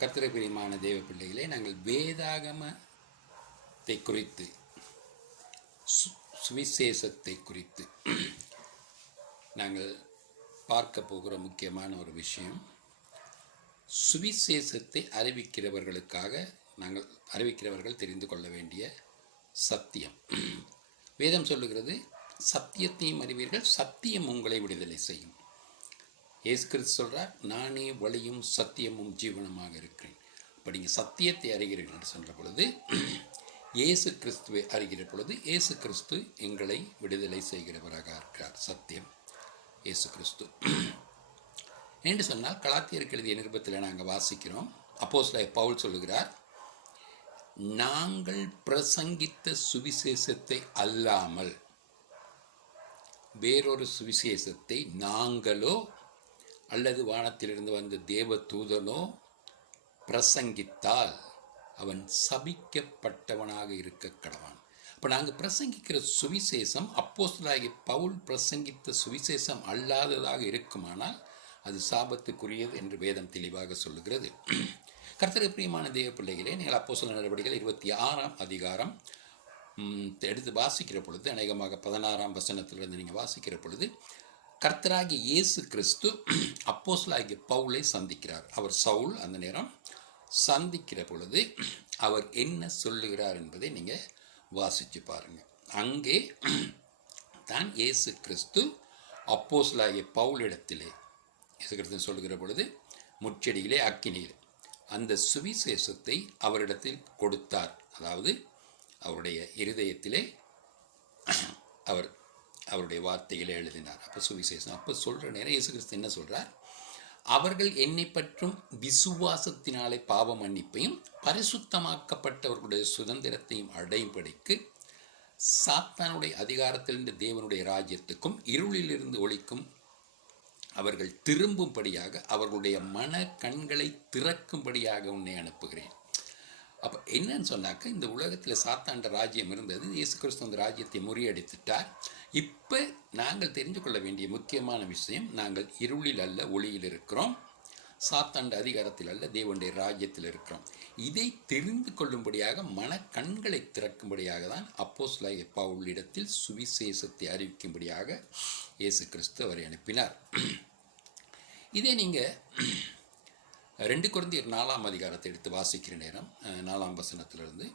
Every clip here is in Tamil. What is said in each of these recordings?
கர்த்தருக்கு பிரியமான தேவ பிள்ளைகளே, நாங்கள் வேதாகமத்தை குறித்து சுவிசேஷத்தை குறித்து நாங்கள் பார்க்க போகிற முக்கியமான ஒரு விஷயம், சுவிசேஷத்தை அறிவிக்கிறவர்கள் தெரிந்து கொள்ள வேண்டிய சத்தியம். வேதம் சொல்லுகிறது, சத்தியத்தையும் அறிவீர்கள், சத்தியம் உங்களை விடுதலை செய்யும். இயேசு கிறிஸ்து சொல்கிறார், நானே வழியும் சத்தியமும் ஜீவனமாக இருக்கிறேன். அப்போ நீங்கள் சத்தியத்தை அறிகிறீர்கள் என்று சொல்கிற பொழுது, இயேசு கிறிஸ்துவை அறிகிற பொழுது, இயேசு கிறிஸ்து எங்களை விடுதலை செய்கிறவராக இருக்கிறார். சத்தியம் இயேசு கிறிஸ்து என்று சொன்னால், கலாத்தியருக்கு எழுதிய நிருபத்தில் நாங்கள் வாசிக்கிறோம், அப்போஸ்தலனாகிய பவுல் சொல்லுகிறார், நாங்கள் பிரசங்கித்த சுவிசேஷத்தை அல்லாமல் வேறொரு சுவிசேஷத்தை நாங்களோ அல்லது வானத்திலிருந்து வந்த தேவ தூதனோ பிரசங்கித்தால் அவன் சபிக்கப்பட்டவனாக இருக்க கடவான். இப்போ நாங்கள் பிரசங்கிக்கிற சுவிசேஷம் அப்போஸ்தலனாகிய பவுல் பிரசங்கித்த சுவிசேஷம் அல்லாததாக இருக்குமானால் அது சாபத்துக்குரியது என்று வேதம் தெளிவாக சொல்லுகிறது. கர்த்தருக்கு பிரியமான தேவ பிள்ளைகளே, நீங்கள் அப்போஸ்தலர் நடவடிக்கைகள் 26ஆம் அதிகாரம் எடுத்து வாசிக்கிற பொழுது, அநேகமாக 16ஆம் வசனத்திலிருந்து நீங்கள் வாசிக்கிற பொழுது, கர்த்தராகிய இயேசு கிறிஸ்து அப்போஸ்தலனாகிய பவுலை சந்திக்கிறார். அவர் சவுல் அந்த நேரம் சந்திக்கிற பொழுது அவர் என்ன சொல்லுகிறார் என்பதை நீங்கள் வாசித்து பாருங்கள். அங்கே தான் இயேசு கிறிஸ்து அப்போஸ்தலனாகிய பவுலிடத்திலே இயேசு கிறிஸ்து சொல்லுகிற பொழுது, முச்செடியிலே அக்கினியிலே அந்த சுவிசேஷத்தை அவரிடத்தில் கொடுத்தார். அதாவது அவருடைய இருதயத்திலே அவருடைய வார்த்தைகளை எழுதினார். அப்போ சுவிசேஷம் அப்போ சொல்கிற நேரம் இயேசு கிறிஸ்து என்ன சொல்கிறார், அவர்கள் என்னை பற்றும் விசுவாசத்தினாலே பாவ மன்னிப்பையும் பரிசுத்தமாக்கப்பட்டவர்களுடைய சுதந்திரத்தையும் அடையும்படிக்கு சாத்தானுடைய அதிகாரத்திலிருந்து தேவனுடைய ராஜ்யத்துக்கும் இருளிலிருந்து ஒளிக்கும் அவர்கள் திரும்பும்படியாக அவர்களுடைய மன கண்களை திறக்கும்படியாக உன்னை அனுப்புகிறேன். அப்போ என்னன்னு சொன்னாக்க, இந்த உலகத்தில் சாத்தாண்ட ராஜ்யம் இருந்தது, இயேசு கிறிஸ்து அந்த ராஜ்யத்தை முறியடித்துட்டார். இப்போ நாங்கள் தெரிந்து கொள்ள வேண்டிய முக்கியமான விஷயம், நாங்கள் இருளில் அல்ல ஒளியில் இருக்கிறோம், சாத்தாண்ட அதிகாரத்தில் அல்ல தேவனுடைய ராஜ்யத்தில் இருக்கிறோம். இதை தெரிந்து கொள்ளும்படியாக மன கண்களை திறக்கும்படியாக தான் அப்போஸ்தலனாகிய பவுலிடத்தில் சுவிசேஷத்தை அறிவிக்கும்படியாக இயேசு கிறிஸ்து அவரை அனுப்பினார். இதே நீங்கள் 2 கொரிந்தியர் 4ஆம் அதிகாரத்தை எடுத்து வாசிக்கிற நேரம் 4ஆம் வசனத்திலிருந்து,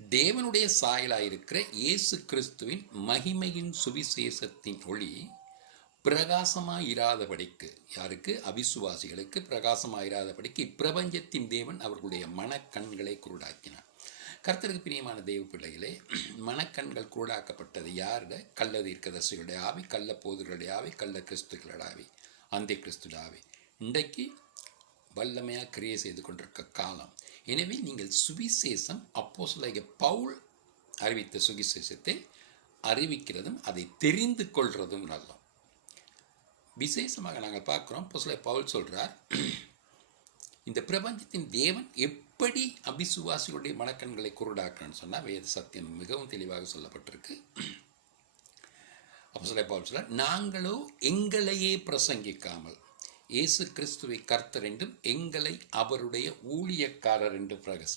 தேவனுடைய சாயலாயிருக்கிற இயேசு கிறிஸ்துவின் மகிமையின் சுவிசேஷத்தின் ஒளி பிரகாசமாயிராதபடிக்கு, யாருக்கு? அவிசுவாசிகளுக்கு பிரகாசமாயிராதபடிக்கு இப்பிரபஞ்சத்தின் தேவன் அவர்களுடைய மனக்கண்களை குருடாக்கினார். கர்த்தருக்கு பிரியமான தேவ பிள்ளைகளே, மனக்கண்கள் குருடாக்கப்பட்டது யாருடைய? கள்ள தீர்க்கதரிசிகளுடைய ஆவி, கள்ள போதர்களுடைய ஆவி, கள்ள கிறிஸ்துக்களுடைய ஆவி, அந்த கிறிஸ்துடைய ஆவி இன்றைக்கு வல்லமையாக கிரியை செய்து கொண்டிருக்க காலம். எனவே நீங்கள் சுவிசேஷம் அப்போஸ்தலனாகிய பவுல் அறிவித்த சுவிசேஷத்தை அறிவிக்கிறதும் அதை தெரிந்து கொள்வதும் நல்லம். விசேஷமாக நாங்கள் பார்க்குறோம், அப்போஸ்தலனாகிய பவுல் சொல்கிறார், இந்த பிரபஞ்சத்தின் தேவன் எப்படி அபிசுவாசிகளுடைய மனக்கண்களை குருடாக்கணும்னு சொன்னால் வேத சத்தியம் மிகவும் தெளிவாக சொல்லப்பட்டிருக்கு. அப்போஸ்தலனாகிய பவுல் சொல்கிறார், நாங்களோ எங்களையே பிரசங்கிக்காமல் இயேசு கிறிஸ்துவை கர்த்தர் என்றும் எங்களை அவருடைய ஊழியக்காரர் என்று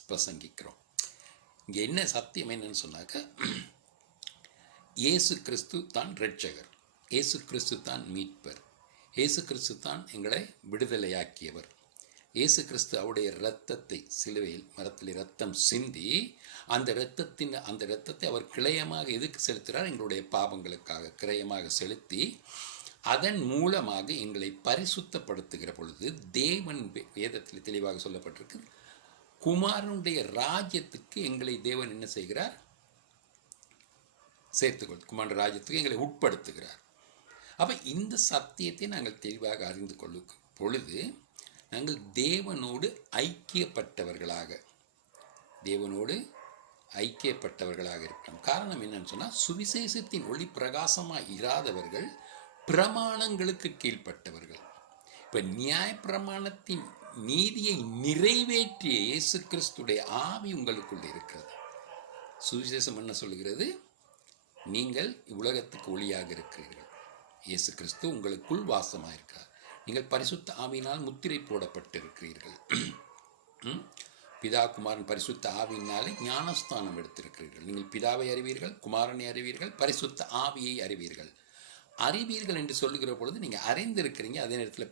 பிரசங்கிக்கிறோம். இங்கே என்ன சத்தியம் என்னன்னு சொன்னாக்க, இயேசு கிறிஸ்து தான் இரட்சகர், இயேசு கிறிஸ்து தான் மீட்பர், இயேசு கிறிஸ்து தான் எங்களை விடுதலையாக்கியவர். இயேசு கிறிஸ்து அவருடைய இரத்தத்தை சிலுவையில் மரத்தில் இரத்தம் சிந்தி அந்த இரத்தத்தை அவர் கிரயமாக எதுக்கு செலுத்துகிறார்? எங்களுடைய பாவங்களுக்காக கிரயமாக செலுத்தி அதன் மூலமாக எங்களை பரிசுத்தப்படுத்துகிற பொழுது தேவன் வேதத்தில் தெளிவாக சொல்லப்பட்டிருக்கு, குமாரனுடைய ராஜ்யத்துக்கு எங்களை தேவன் என்ன செய்கிறார்? சேர்த்துக்கொள் குமாரன் ராஜ்யத்துக்கு எங்களை உட்படுத்துகிறார். அப்போ இந்த சத்தியத்தை நாங்கள் தெளிவாக அறிந்து கொள்ளும் பொழுது நாங்கள் தேவனோடு ஐக்கியப்பட்டவர்களாக இருக்கிறோம். காரணம் என்னன்னு சொன்னால், சுவிசேஷத்தின் ஒளி பிரகாசமாக இராதவர்கள் பிரமாணங்களுக்கு கீழ்ப்பட்டவர்கள். இப்போ நியாயப்பிரமாணத்தின் நீதியை நிறைவேற்றிய இயேசு கிறிஸ்துடைய ஆவி உங்களுக்குள் இருக்கிறது. சுவிசேஷம் என்ன சொல்லுகிறது? நீங்கள் உலகத்துக்கு ஒளியாக இருக்கிறீர்கள், இயேசு கிறிஸ்து உங்களுக்குள் வாசமாக இருக்கிறார். நீங்கள் பரிசுத்த ஆவியினால் முத்திரை போடப்பட்டிருக்கிறீர்கள். பிதா குமாரன் பரிசுத்த ஆவியினாலே ஞானஸ்தானம் எடுத்திருக்கிறீர்கள். நீங்கள் பிதாவை அறிவீர்கள், குமாரனை அறிவீர்கள், பரிசுத்த ஆவியை அறிவீர்கள். அறிவீர்கள் என்று சொல்லுகிற பொழுது நீங்கள் அறிந்திருக்கிறீங்க, அதே நேரத்தில்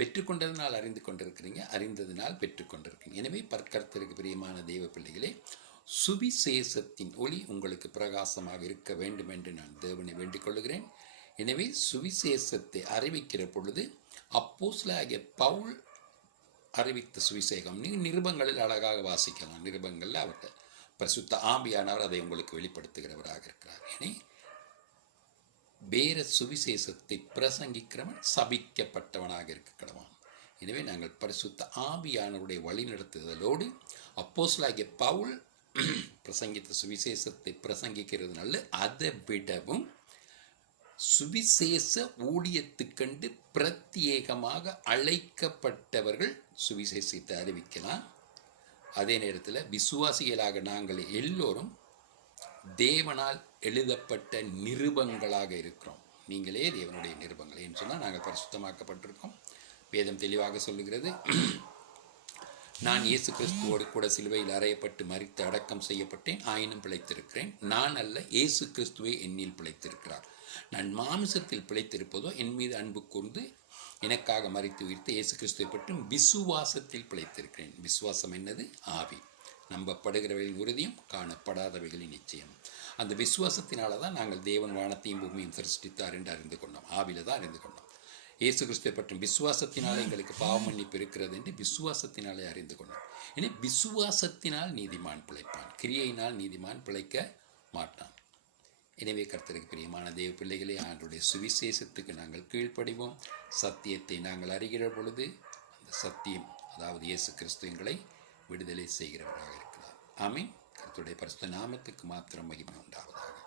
பெற்றுக்கொண்டதுனால் அறிந்து கொண்டிருக்கிறீங்க, அறிந்ததினால் பெற்றுக்கொண்டிருக்கிறீங்க. எனவே கர்த்தருக்கு பிரியமான தெய்வ பிள்ளைகளே, சுவிசேஷத்தின் ஒளி உங்களுக்கு பிரகாசமாக இருக்க வேண்டும் என்று நான் தேவனை வேண்டிக் கொள்கிறேன். எனவே சுவிசேஷத்தை அறிவிக்கிற பொழுது அப்போஸ்தலனாகிய பவுல் அறிவித்த சுவிசேஷம் நீங்கள் நிருபங்களில் அழகாக வாசிக்கலாம். நிருபங்களில் அவர்கிட்ட பரிசுத்த ஆவியானவர் அதை உங்களுக்கு வெளிப்படுத்துகிறவராக இருக்கிறார். இனி வேற சுவிசேஷத்தை பிரசங்கிக்கிறவன் சபிக்கப்பட்டவனாக இருக்க கடவான். எனவே நாங்கள் பரிசுத்த ஆவியானவருடைய வழிநடத்துதலோடு அப்போஸ்தலனாகிய பவுல் பிரசங்கித்த சுவிசேஷத்தை பிரசங்கிக்கிறது நல்ல, அதை விடவும் சுவிசேஷ ஊழியத்துக்கண்டு பிரத்யேகமாக அழைக்கப்பட்டவர்கள் சுவிசேஷத்தை அறிவிக்கலாம். அதே நேரத்தில் விசுவாசிகளாக நாங்கள் எல்லோரும் தேவனால் எழுதப்பட்ட நிருபங்களாக இருக்கிறோம். நீங்களே தேவனுடைய நிருபங்கள் என்று சொன்னால் நாங்கள் பரிசுத்தமாக்கப்பட்டிருக்கோம். வேதம் தெளிவாக சொல்லுகிறது, நான் இயேசு கிறிஸ்துவோடு கூட சிலுவையில் அறையப்பட்டு மரித்து அடக்கம் செய்யப்பட்டேன், ஆயினும் பிழைத்திருக்கிறேன். நான் அல்ல, இயேசு கிறிஸ்துவே என்னில் பிழைத்திருக்கிறார். நான் மாமிசத்தில் பிழைத்திருப்பதோ என் மீது அன்பு கூர்ந்து எனக்காக மரித்து உயிர்த்து இயேசு கிறிஸ்துவை பற்றும் விசுவாசத்தில் பிழைத்திருக்கிறேன். விசுவாசம் என்னது? ஆவி. நம்பப்படுகிறவைகளின் உறுதியும் காணப்படாதவைகளின் நிச்சயம். அந்த விசுவாசத்தினால தான் நாங்கள் தேவன் வானத்தையும் பூமியும் சிருஷ்டித்தார் என்று அறிந்து கொண்டோம். ஆவில தான் அறிந்து கொண்டோம். இயேசு கிறிஸ்துவை பற்றும் விசுவாசத்தினாலே எங்களுக்கு பாவ மன்னிப்பு இருக்கிறது என்று விசுவாசத்தினாலே அறிந்து கொண்டோம். எனவே விசுவாசத்தினால் நீதிமான் பிழைப்பான், கிரியையினால் நீதிமான் பிழைக்க மாட்டான். எனவே கர்த்தருக்கு பிரியமான தேவ பிள்ளைகளே, ஆண்டவருடைய சுவிசேஷத்துக்கு நாங்கள் கீழ்ப்படிவோம். சத்தியத்தை நாங்கள் அறிகிற பொழுது அந்த சத்தியம், அதாவது இயேசு கிறிஸ்து எங்களை விடுதலை செய்கிறவராக இருக்கிறார். ஆமென். கர்த்தருடைய பரிசுத்த நாமத்துக்கு மாத்திரம் மகிமை உண்டாவதாக.